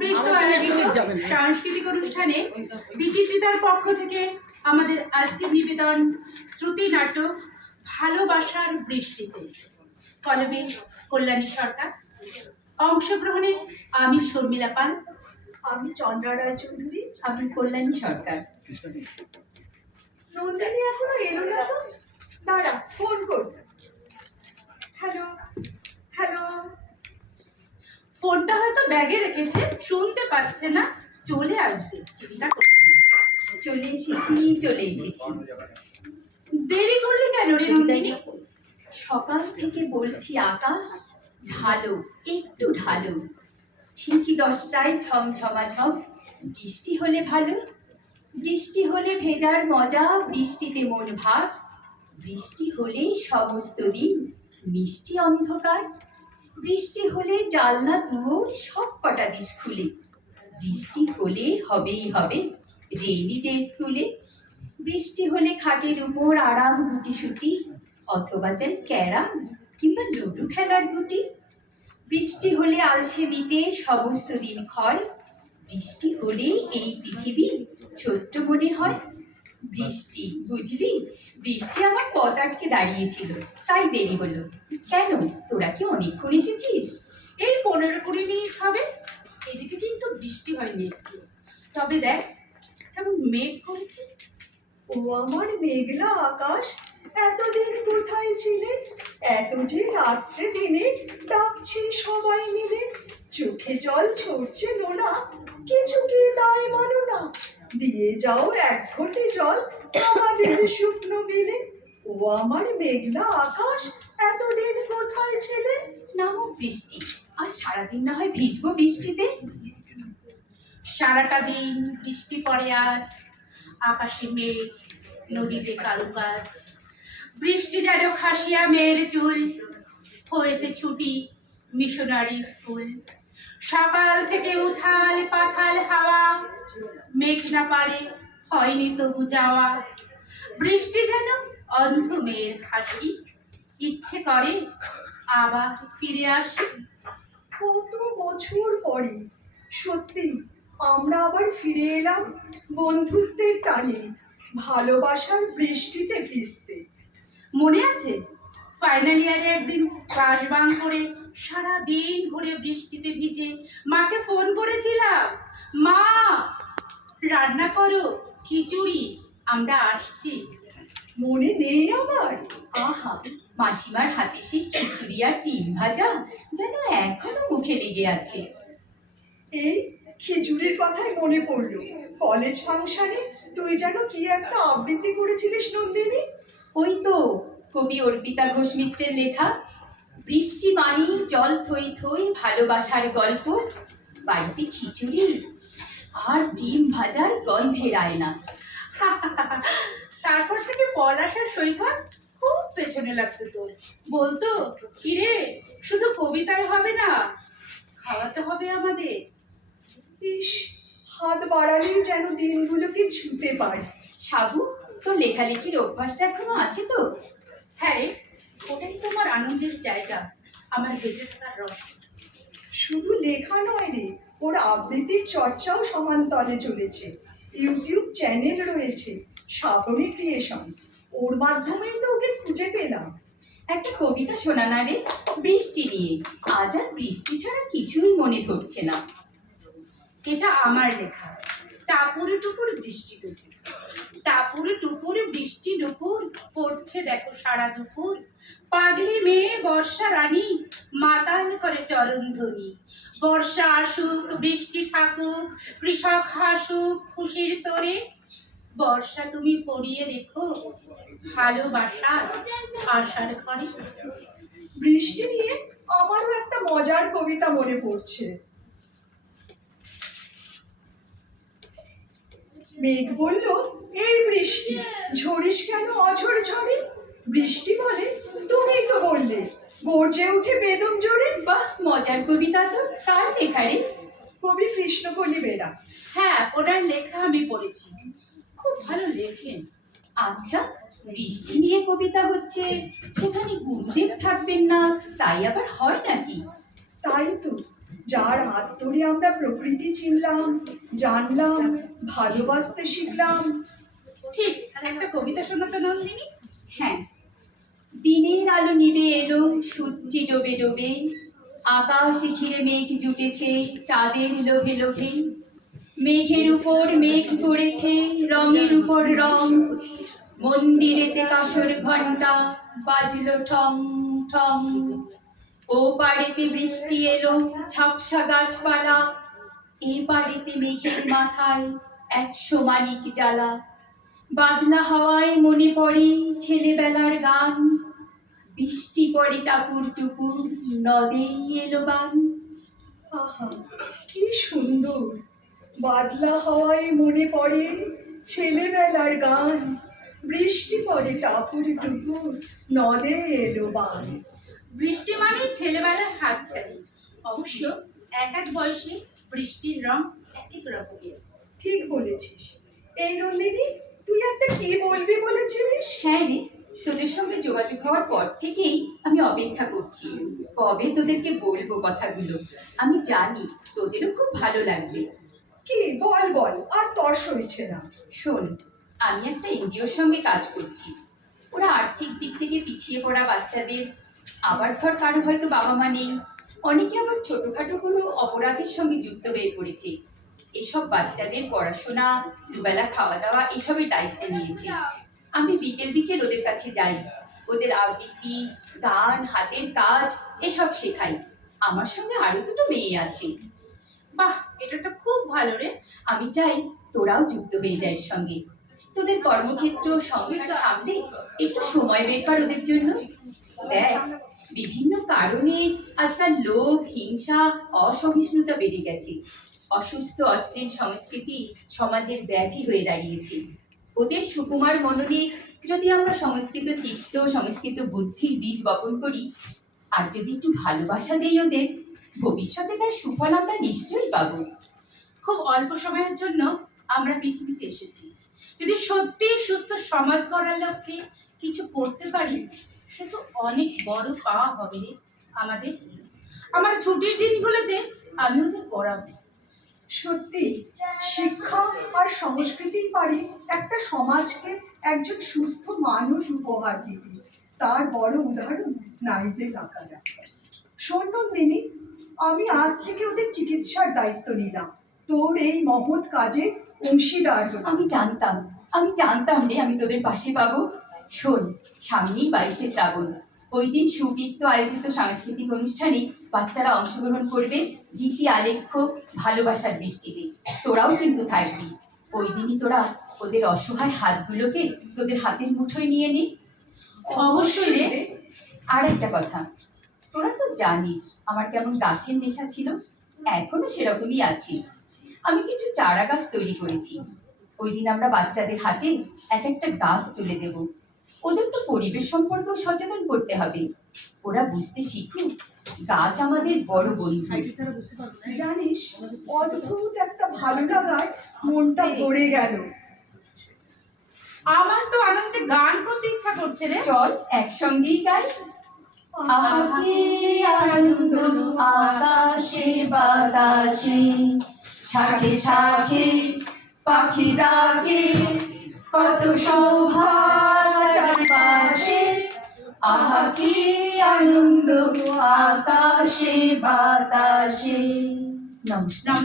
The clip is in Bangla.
বৃত্ত আয়োজিত সাংস্কৃতিক অনুষ্ঠানে বিচিত্রিতার পক্ষ থেকে আমাদের আজকের নিবেদন শ্রুতি নাটক ভালোবাসার বৃষ্টিতে। কলমে কল্যাণী সরকার, অংশগ্রহণে আমি শর্মিলা পাল, আমি চন্দ্রা রায় চৌধুরী, আমি কল্যাণী সরকার। নন্দিনী এখনো এলো না তো, দাঁড়া ফোন কর। Hello hello. ফোনটা হয়তো ব্যাগে রেখেছে, শুনতে পাচ্ছে না, চলে আসবে, চিন্তা করিস না। চলে এসেছি। দেরি করলি কেন রে নন্দিনী? সকাল থেকে বলছি আকাশ ঢালো, একটু ঢালো। ঠিকই 10টায় ঝমঝমাঝম। বৃষ্টি হলে ভালো, বৃষ্টি হলে ভেজার মজা, বৃষ্টিতে মন ভার। বৃষ্টি হলে সমস্ত দিন মিষ্টি অন্ধকার। বৃষ্টি হলে জানলা দুয়ার সব কটা দিশ খুলে। বৃষ্টি হলে হবেই হবে রেইনি ডে স্কুলে। বৃষ্টি হলে খাটের উপর আরাম গুটিসুটি, অথবা যাই ক্যারাম কিংবা লুডু খেলার গুটি। বৃষ্টি হলে আলসেমিতে সমস্ত দিন ক্ষয়। বৃষ্টি হলে এই পৃথিবী ছোট্ট মনে হয়। বৃষ্টি বুঝলি, বৃষ্টি আমার পথ আটকে দাঁড়িয়েছিল, তাই দেরি হলো। কেন, তোরা কি অনেকক্ষণ এসেছিস? এই 15-20 মিনিট হবে। এদিকে কিন্তু বৃষ্টি হয়নি একটু, তবে দেখ কেমন মেঘ করেছে। ও আমার মেঘলা আকাশ, এতদিন কোথায় ছিলে? এত যে রাত্রে দিনে ডাকছি সবাই মিলে। চোখে জল ঝরছে নোনা, কিছু কি দায় মানো না। দিয়ে যাও এক ঘটি জল আমাদের শুকনো বিলে। ও আমার মেঘলা আকাশ, এতদিন কোথায় ছিলে? নামুক বৃষ্টি, আজ সারাদিন না হয় ভিজবো বৃষ্টিতে। সারাটা দিন বৃষ্টি পড়ে আজ, আকাশে মেঘ, নদীতে কারুকাজ। বৃষ্টি যেন খাসিয়া মেয়ের চুল, হয়েছে ছুটি মিশনারি স্কুল। সকাল থেকে উথাল পাথাল হাওয়া, মেঘ না পারে হয়নি তবু যাওয়া। বৃষ্টি যেন অন্ধ মেয়ের হাসি, ইচ্ছে করে আবার ফিরে আসি। কত বছর পরে সত্যি আমরা আবার ফিরে এলাম বন্ধুত্বের টানে, ভালোবাসার বৃষ্টিতে ভিজতে। মনে আছে ফাইনাল ইয়ারে একদিন ক্লাস বাঙ্ক করে সারা দিন ঘুরে বৃষ্টিতে ভিজে মাকে ফোন করেছিলাম, মা রান্না করো খিচুড়ি, আমরা আসছি। মনে নেই আমার? আহা, মাসিমার হাতে সেই খিচুড়ি আর ডিম ভাজা যেন এখনো মুখে লেগে আছে। এই খিচুড়ির কথাই মনে পড়লো, কলেজ ফাংশনে তুই যেন কি একটা আবৃত্তি করেছিলিস নন্দিনী। ওই তো কবি অর্পিতা ঘোষ মিত্রের লেখা, বৃষ্টি মানি জল থই থই ভালোবাসার গল্প। বাড়িতে খিচুড়ি আর ডিম ভাজার গন্ধের আয়না। তারপর থেকে পলাশ আর সৈকত খুব পেছনে লাগতো তোর, বলতো কিরে শুধু কবিতায় হবে না, খাওয়াতে হবে আমাদের। ইস, হাত বাড়ালেই যেন দিনগুলোকে ছুঁতে পারি। সাবু, তোর লেখালেখির অভ্যাসটা এখনো আছে তো? হ্যাঁ রে, ওটাই তোমার আনন্দের জায়গা, আমার বেঁচে থাকার রস। শুধু লেখা নয় রে, ওর আবৃত্তির চর্চাও সমান্তলে চলেছে। ইউটিউব চ্যানেল রয়েছে শ্রাবণী ক্রিয়েশনস, ওর মাধ্যমেই তো ওকে খুঁজে পেলাম। একটা কবিতা শোনা না রে, বৃষ্টি নিয়ে। আজ আর বৃষ্টি ছাড়া কিছুই মনে ধরছে না। এটা আমার লেখা, টাপুর টুপুর বৃষ্টি দুপুর। টাপুর টুপুর বৃষ্টি দুপুর, পড়ছে দেখো সারা দুপুর। পাগলি মেয়ে বর্ষা রানী, মাতাল করে চরণধ্বনি। বর্ষা আসুক বৃষ্টি থাকুক, কৃষক হাসুক খুশির তোরে। বর্ষা তুমি পড়িয়ে রেখো ভালোবাসার আশার ঘরে। বৃষ্টি নিয়ে আমারও একটা মজার কবিতা মনে পড়ছে। মেঘ বলল, এই বৃষ্টি ঝরিস কেন অঝর ঝরে? বৃষ্টি বলে, তুমিই তো বললে গর্জে উঠে বেদম জোরে। বাহ, মজার কবিতা তো। কার লেখা রে? কবি কৃষ্ণকলি বেরা। হ্যাঁ, ওনার লেখা আমি পড়েছি, খুব ভালো লেখেন। আচ্ছা, বৃষ্টি নিয়ে কবিতা হচ্ছে, সেখানে গুরুদেব থাকবেন না, তাই আবার হয় নাকি? তাই তো, যার হাত ধরে আমরা প্রকৃতি চিনলাম, জানলাম, ভালোবাসতে শিখলাম। ঠিক, আর একটা কবিতা শোনাতো নন্দিনী। হ্যাঁ, দিনের আলো নিভে এলো, সূর্যি ডোবে ডোবে, আকাশে ঘিরে মেঘ জুটেছে চাঁদের লোভে লোভে, মেঘের উপর মেঘ পড়েছে রঙের উপর রং, মন্দিরেতে কাসর ঘন্টা বাজলো ঠং ঠং, ও পাড়েতে বৃষ্টি এলো ঝাপসা গাছপালা, এ পাড়েতে মেঘের মাথায় 100 মানিক জ্বালা, বাদলা হাওয়ায় মনে পড়ে ছেলেবেলার গান, বৃষ্টি পড়ে টাপুর টুপুর নদেই এলো বান। আহা, কি সুন্দর! বাদলা হাওয়ায় মনে পড়ে ছেলেবেলার গান, বৃষ্টি পড়ে টাপুর টুপুর, নদে এলো বান। বৃষ্টি মানেই ছেলেবেলার হাতছানি। অবশ্য এক এক বয়সে বৃষ্টির রং এক এক রকমের। ঠিক বলেছিস। এই নন্দিনী, তুই একটা কি বলবি বলেছিলিস? হ্যাঁ রে, তোদের সঙ্গে যোগাযোগ হওয়ার পর থেকেই আমি অপেক্ষা করছি কবে তোদেরকে বলবো কথাগুলো। আমি জানি তোদেরও খুব ভালো লাগবে। কি বল বল, আর তর সইছে না। শোন, আমি একটা এনজিওর সঙ্গে কাজ করছি। ওরা আর্থিক দিক থেকে পিছিয়ে পড়া বাচ্চাদের, আবার ধর কারো হয়তো বাবা মা নেই, অনেকে আবার ছোটোখাটো কোনো অপরাধের সঙ্গে যুক্ত হয়ে পড়েছে, এসব বাচ্চাদের পড়াশোনা, দুবেলা খাওয়া দাওয়া এসবের দায়িত্ব নিয়েছে। আমি বিকেল বিকেল ওদের কাছে যাই, ওদের আবৃত্তি, গান, হাতের কাজ এসব শেখাই। আমার সঙ্গে আরও দুটো মেয়ে আছে। বাহ, এটা তো খুব ভালো রে। আমি চাই তোরাও যুক্ত হয়ে যায় সঙ্গে। তোদের কর্মক্ষেত্র, সংসার সামলে একটু সময় বের কর ওদের জন্য। দেখ, বিভিন্ন কারণে আজকাল লোভ, হিংসা, অসহিষ্ণুতা বেড়ে গেছে। অসুস্থ অশ্লীল সংস্কৃতি সমাজের ব্যাধি হয়ে দাঁড়িয়েছে। ওদের সুকুমার মননে যদি আমরা সংস্কৃত চিত্ত, সংস্কৃত বুদ্ধির বীজ বপন করি, আর যদি একটু ভালোবাসা দেই ওদের, ভবিষ্যতে তার সুফল আমরা নিশ্চয়ই পাবো। খুব অল্প সময়ের জন্য আমরা পৃথিবীতে এসেছি। যদি সত্যি সুস্থ সমাজ গড়ার লক্ষ্যে কিছু করতে পারি, সে তো অনেক বড় পাওয়া হবে রে আমাদের। আমার ছুটির দিনগুলোতে আমি ওদের পড়াবো। সত্যি, শিক্ষা আর সংস্কৃতি পারে একটা সমাজকে একজন সুস্থ মানুষ উপহার দিতে। তার বড় উদাহরণ নাইজেল আকারা। শোন নন্দিনী, আমি আজ থেকে ওদের চিকিৎসার দায়িত্ব নিলাম, তোর এই মহৎ কাজে অংশীদার হলাম। আমি জানতাম রে আমি তোদের পাশে পাবো। শোন, সামনেই 22শে শ্রাবণ। ওই দিন সুবৃত্ত আয়োজিত সাংস্কৃতিক অনুষ্ঠানে বাচ্চারা অংশগ্রহণ করবে গীতি আলেখ্য ভালোবাসার বৃষ্টিতে। তোরাও কিন্তু থাকবি। ওই দিনই তোরা ওদের অসহায় হাতগুলোকে তোদের হাতের মুঠোয় নিয়ে নে। অবশ্যই রে। আর একটা কথা, তোরা তো জানিস আমার কেমন গাছের নেশা ছিল, এখনো সেরকমই আছে। আমি কিছু চারা গাছ তৈরি করেছি। ওই দিন আমরা বাচ্চাদের হাতে এক একটা গাছ তুলে দেব। ওদের তো পরিবেশ সম্পর্কেও সচেতন করতে হবে। ওরা বুঝতে শিখুক গাছ আমাদের বড় বন্ধু। জানিস, অদ্ভুত একটা ভালো লাগায় মনটা ভরে গেল। আমার তো আনন্দে গান করতে ইচ্ছা করছে রে। চল একসঙ্গেই গাই। আহা কি আনন্দ আকাশে বাতাসে, শাখে শাখে পাখি ডাকে, কত শোভা চারপাশে। আহা কি আনন্দ আকাশে বাতাসে। নমস্কার।